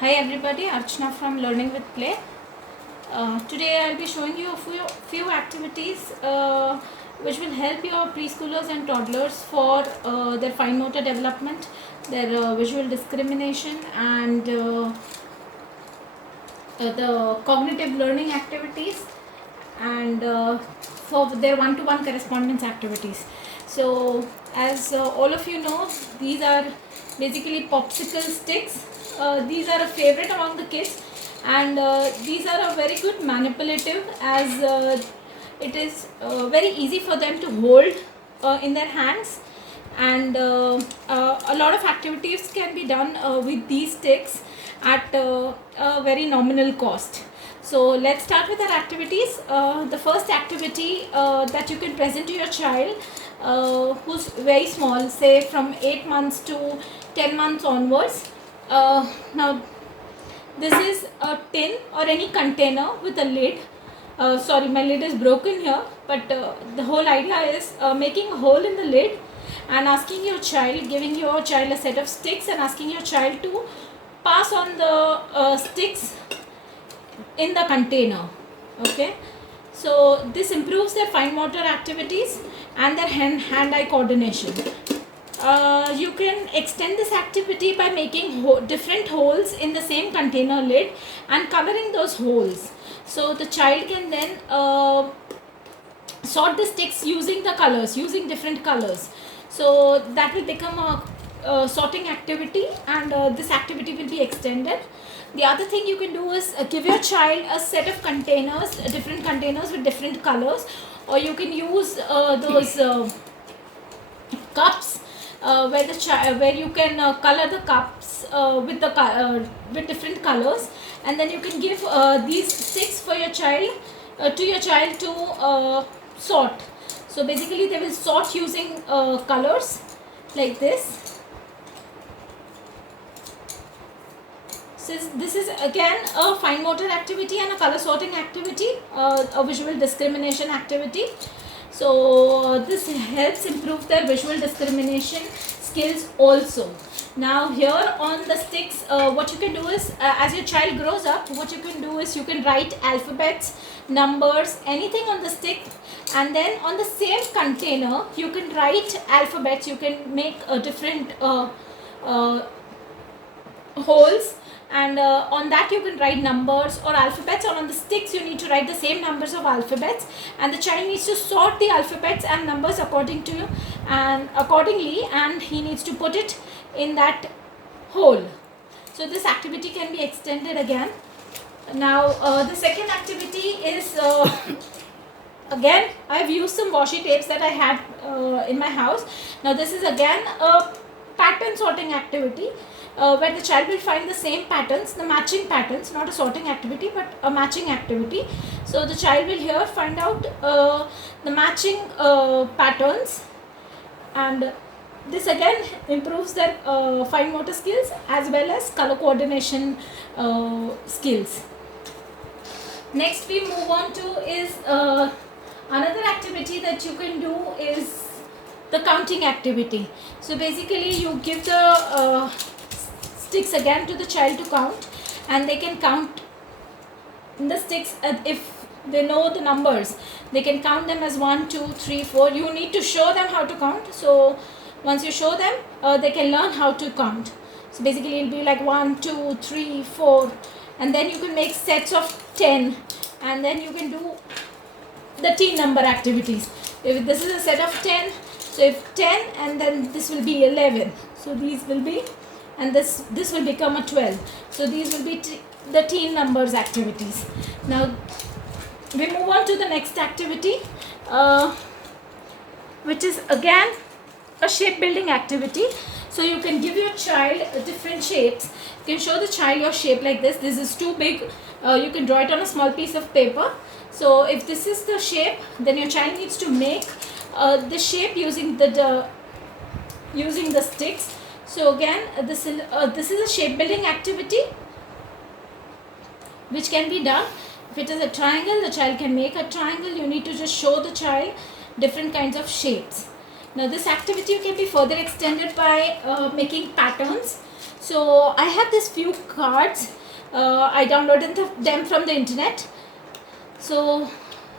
Hi everybody, Archana from Learning with Play. Today I'll be showing you a few activities which will help your preschoolers and toddlers for their fine motor development, their visual discrimination, and the cognitive learning activities, and for their one-to-one correspondence activities. So as all of you know, these are basically popsicle sticks. These are a favorite among the kids, and these are a very good manipulative, as it is very easy for them to hold in their hands, and a lot of activities can be done with these sticks at a very nominal cost. So let's start with our activities. The first activity that you can present to your child who's very small, say from 8 months to 10 months onwards. Now this is a tin or any container with a lid. Sorry, my lid is broken here, but the whole idea is making a hole in the lid and asking your child, giving your child a set of sticks and asking your child to pass on the sticks in the container. Okay, so this improves their fine motor activities and their hand-eye coordination. You can extend this activity by making different holes in the same container lid and coloring those holes. So the child can then sort the sticks using the colors, using different colors. So that will become a sorting activity, and this activity will be extended. The other thing you can do is give your child a set of containers, different containers with different colors, or you can use those cups where you can color the cups with different colors, and then you can give these sticks for your child to sort. So basically they will sort using colors like this. So this is again a fine motor activity and a color sorting activity, a visual discrimination activity. So this helps improve their visual discrimination skills also. Now here on the sticks, what you can do is, as your child grows up, what you can do is you can write alphabets, numbers, anything on the stick, and then on the same container you can write alphabets. You can make different holes, and on that you can write numbers or alphabets, or on the sticks you need to write the same numbers of alphabets, and the child needs to sort the alphabets and numbers accordingly, and he needs to put it in that hole. So this activity can be extended again. Now the second activity is again I've used some washi tapes that I had in my house. Now this is again a pattern sorting activity, where the child will find the same patterns, the matching patterns, not a sorting activity but a matching activity. So the child will here find out the matching patterns, and this again improves their fine motor skills as well as color coordination skills. Next we move on to is another activity that you can do is the counting activity. So basically you give the sticks again to the child to count, and they can count the sticks if they know the numbers. They can count them as 1, 2, 3, 4. You need to show them how to count. So once you show them, they can learn how to count. So basically it'll be like 1, 2, 3, 4, and then you can make sets of 10, and then you can do the teen number activities. If this is a set of 10, so if 10, and then this will be 11, so these will be, and this will become a 12. So these will be the teen numbers activities. Now we move on to the next activity, which is again a shape building activity. So you can give your child different shapes. You can show the child your shape like this. This is too big. You can draw it on a small piece of paper. So if this is the shape, then your child needs to make the shape using the sticks. So again this is a shape building activity which can be done. If it is a triangle, the child can make a triangle. You need to just show the child different kinds of shapes. Now this activity can be further extended by making patterns. So I have this few cards. I downloaded them from the internet. So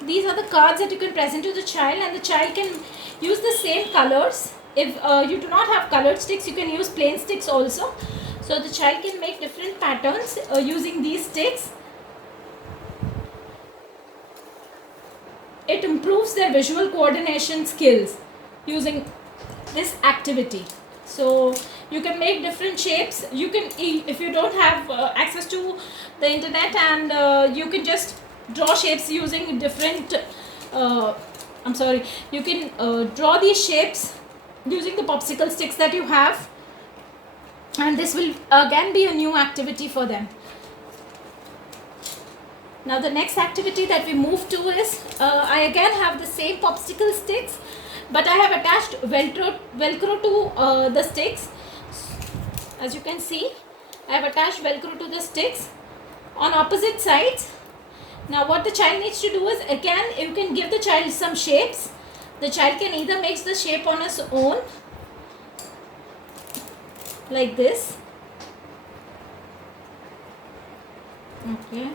these are the cards that you can present to the child, and the child can use the same colors. If you do not have colored sticks, you can use plain sticks also. So the child can make different patterns using these sticks. It improves their visual coordination skills using this activity. So you can make different shapes. You can, if you don't have access to the internet, and you can just draw shapes using different you can draw these shapes using the popsicle sticks that you have, and this will again be a new activity for them. Now the next activity that we move to is, I again have the same popsicle sticks, but I have attached velcro to the sticks. As you can see, I have attached velcro to the sticks on opposite sides. Now what the child needs to do is, again, you can give the child some shapes. The child can either make the shape on his own, like this. Okay.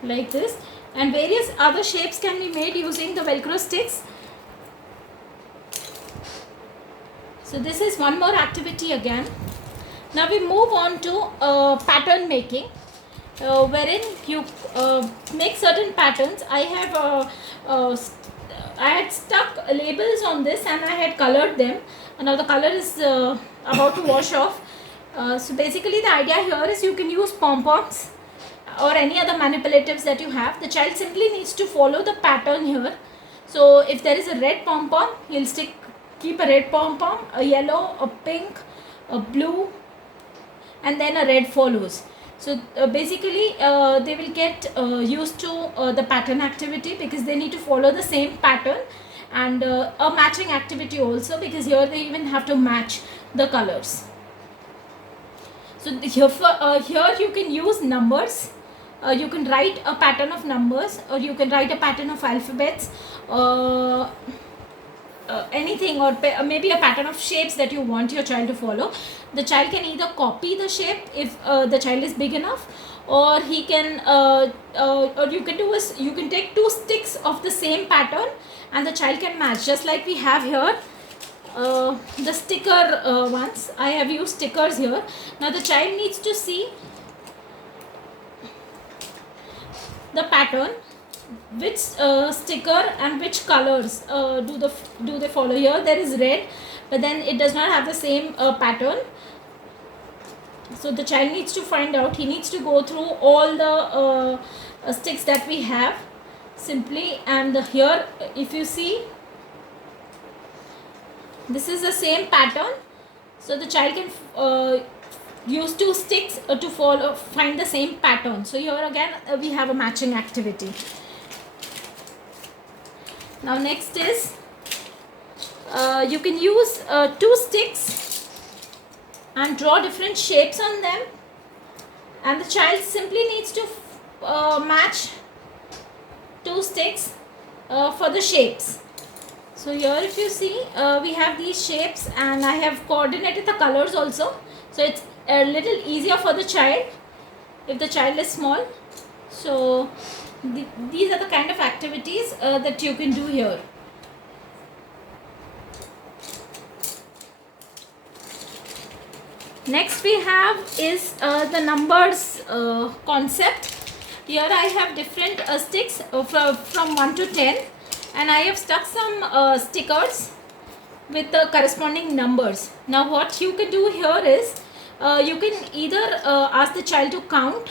Like this, and various other shapes can be made using the velcro sticks. So this is one more activity again. Now we move on to pattern making, wherein you make certain patterns. I had stuck labels on this, and I had colored them. Now the color is about to wash off. So basically the idea here is, you can use pom-poms or any other manipulatives that you have. The child simply needs to follow the pattern here. So if there is a red pom-pom, he'll keep a red pom-pom, a yellow, a pink, a blue, and then a red follows. So basically they will get used to the pattern activity, because they need to follow the same pattern, and a matching activity also, because here they even have to match the colors. So here you can use numbers. You can write a pattern of numbers, or you can write a pattern of alphabets, anything, or maybe a pattern of shapes that you want your child to follow. The child can either copy the shape if the child is big enough, or he can or you can do is, you can take two sticks of the same pattern, and the child can match, just like we have here. The sticker ones, I have used stickers here. Now the child needs to see the pattern, which sticker and which colors do they follow. Here there is red, but then it does not have the same pattern. So the child needs to find out, he needs to go through all the sticks that we have simply, and here if you see, this is the same pattern. So the child can use two sticks to find the same pattern. So here again we have a matching activity. Now next is, you can use two sticks and draw different shapes on them, and the child simply needs to match two sticks for the shapes. So here if you see, we have these shapes, and I have coordinated the colors also, so it's a little easier for the child if the child is small. So these are the kind of activities that you can do here. Next we have is the numbers concept. Here I have different sticks from 1 to 10, and I have stuck some stickers with the corresponding numbers. Now what you can do here is, you can either ask the child to count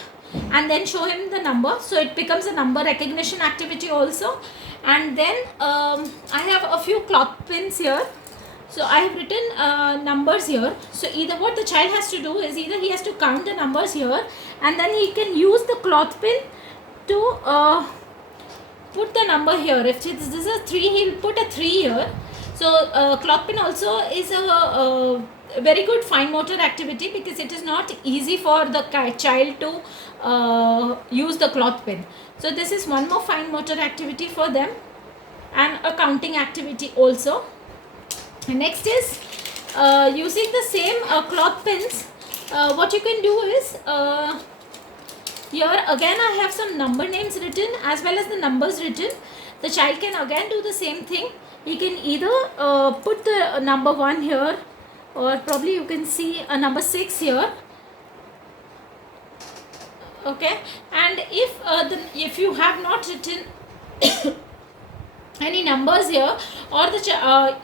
and then show him the number, so it becomes a number recognition activity also. And then I have a few cloth pins here, so I have written numbers here. So either what the child has to do is, either he has to count the numbers here, and then he can use the cloth pin to put the number here. If this is a 3, he'll put a 3 here. So cloth pin also is a very good fine motor activity, because it is not easy for the child to use the cloth pin. So this is one more fine motor activity for them, and a counting activity also. Next is using the same cloth pins. What you can do is, here again I have some number names written as well as the numbers written. The child can again do the same thing. He can either put the number 1 here, or probably you can see a number 6 here. Okay, and if you have not written any numbers here, or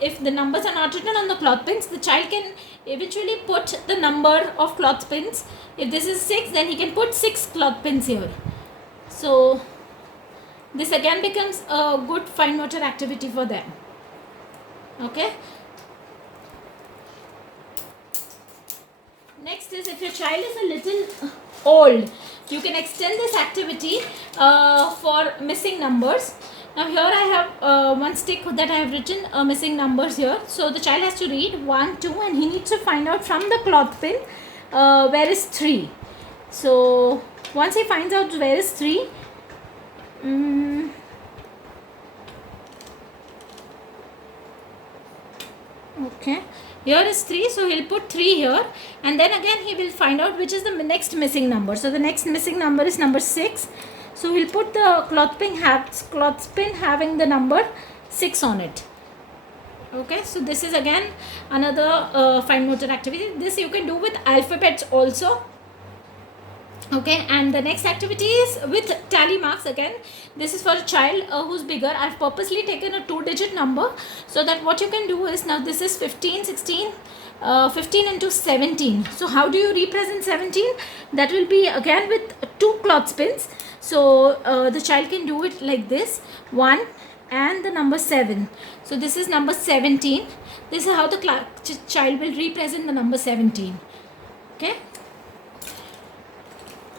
if the numbers are not written on the cloth pins, the child can eventually put the number of cloth pins. If this is 6, then he can put 6 cloth pins here. So this again becomes a good fine motor activity for them. Okay. Next is, if your child is a little old, you can extend this activity for missing numbers. Now here I have one stick that I have written missing numbers here. So the child has to read 1, 2, and he needs to find out from the cloth pin where is 3. So once he finds out where is 3, okay, here is 3, so he'll put 3 here, and then again he will find out which is the next missing number. So the next missing number is number 6. So we'll put the cloth pin having the number 6 on it. Okay, so this is again another fine motor activity. This you can do with alphabets also. Okay, and the next activity is with tally marks. Again, this is for a child who's bigger. I've purposely taken a 2-digit number, so that what you can do is, now this is 15, 16, 15 into 17. So how do you represent 17? That will be again with 2 cloth pins. So the child can do it like this, 1 and the number 7. So this is number 17. This is how the child will represent the number 17. Okay.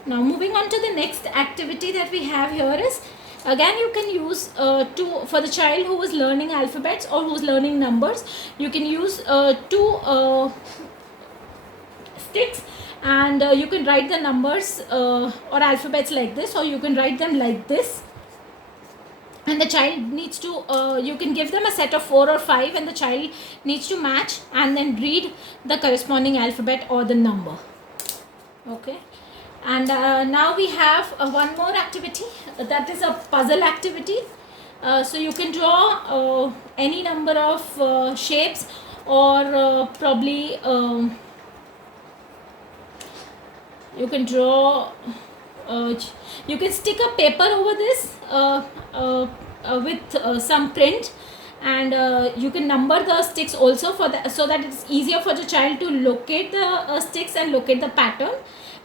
Now moving on to the next activity that we have here is, again you can use for the child who is learning alphabets or who is learning numbers, you can use 2 sticks, and you can write the numbers or alphabets like this, or you can write them like this. And the child needs to, you can give them a set of 4 or 5, and the child needs to match and then read the corresponding alphabet or the number. Okay. And now we have one more activity, that is a puzzle activity. So you can draw any number of shapes, or probably you can draw, you can stick a paper over this with some print, and you can number the sticks also so that it's easier for the child to locate the sticks and locate the pattern.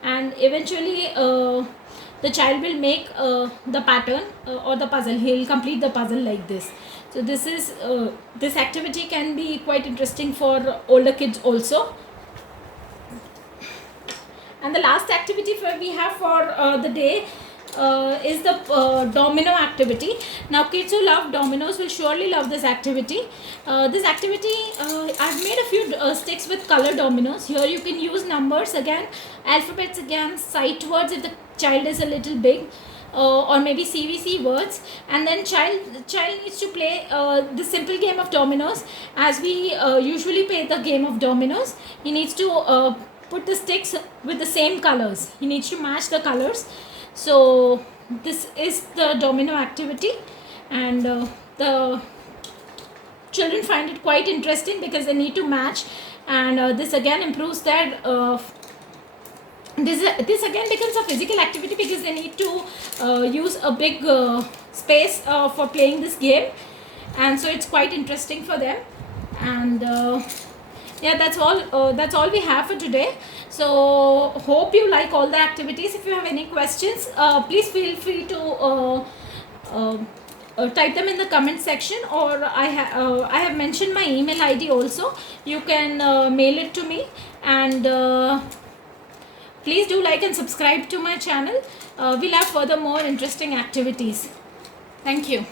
And eventually the child will make the pattern or the puzzle. He will complete the puzzle like this. So this activity can be quite interesting for older kids also. And the last activity we have for the day is the domino activity. Now kids who love dominoes will surely love this activity. This activity, I've made a few sticks with color dominoes. Here you can use numbers again, alphabets again, sight words if the child is a little big, or maybe CVC words, and then child needs to play the simple game of dominoes as we usually play the game of dominoes. He needs to put the sticks with the same colors. He needs to match the colors. So this is the domino activity, and the children find it quite interesting because they need to match, and this again improves their this again becomes a physical activity because they need to use a big space for playing this game, and so it's quite interesting for them. And yeah, that's all we have for today. So hope you like all the activities. If you have any questions, please feel free to type them in the comment section, or I have mentioned my email ID also. You can mail it to me, and please do like and subscribe to my channel. We'll have further more interesting activities. Thank you.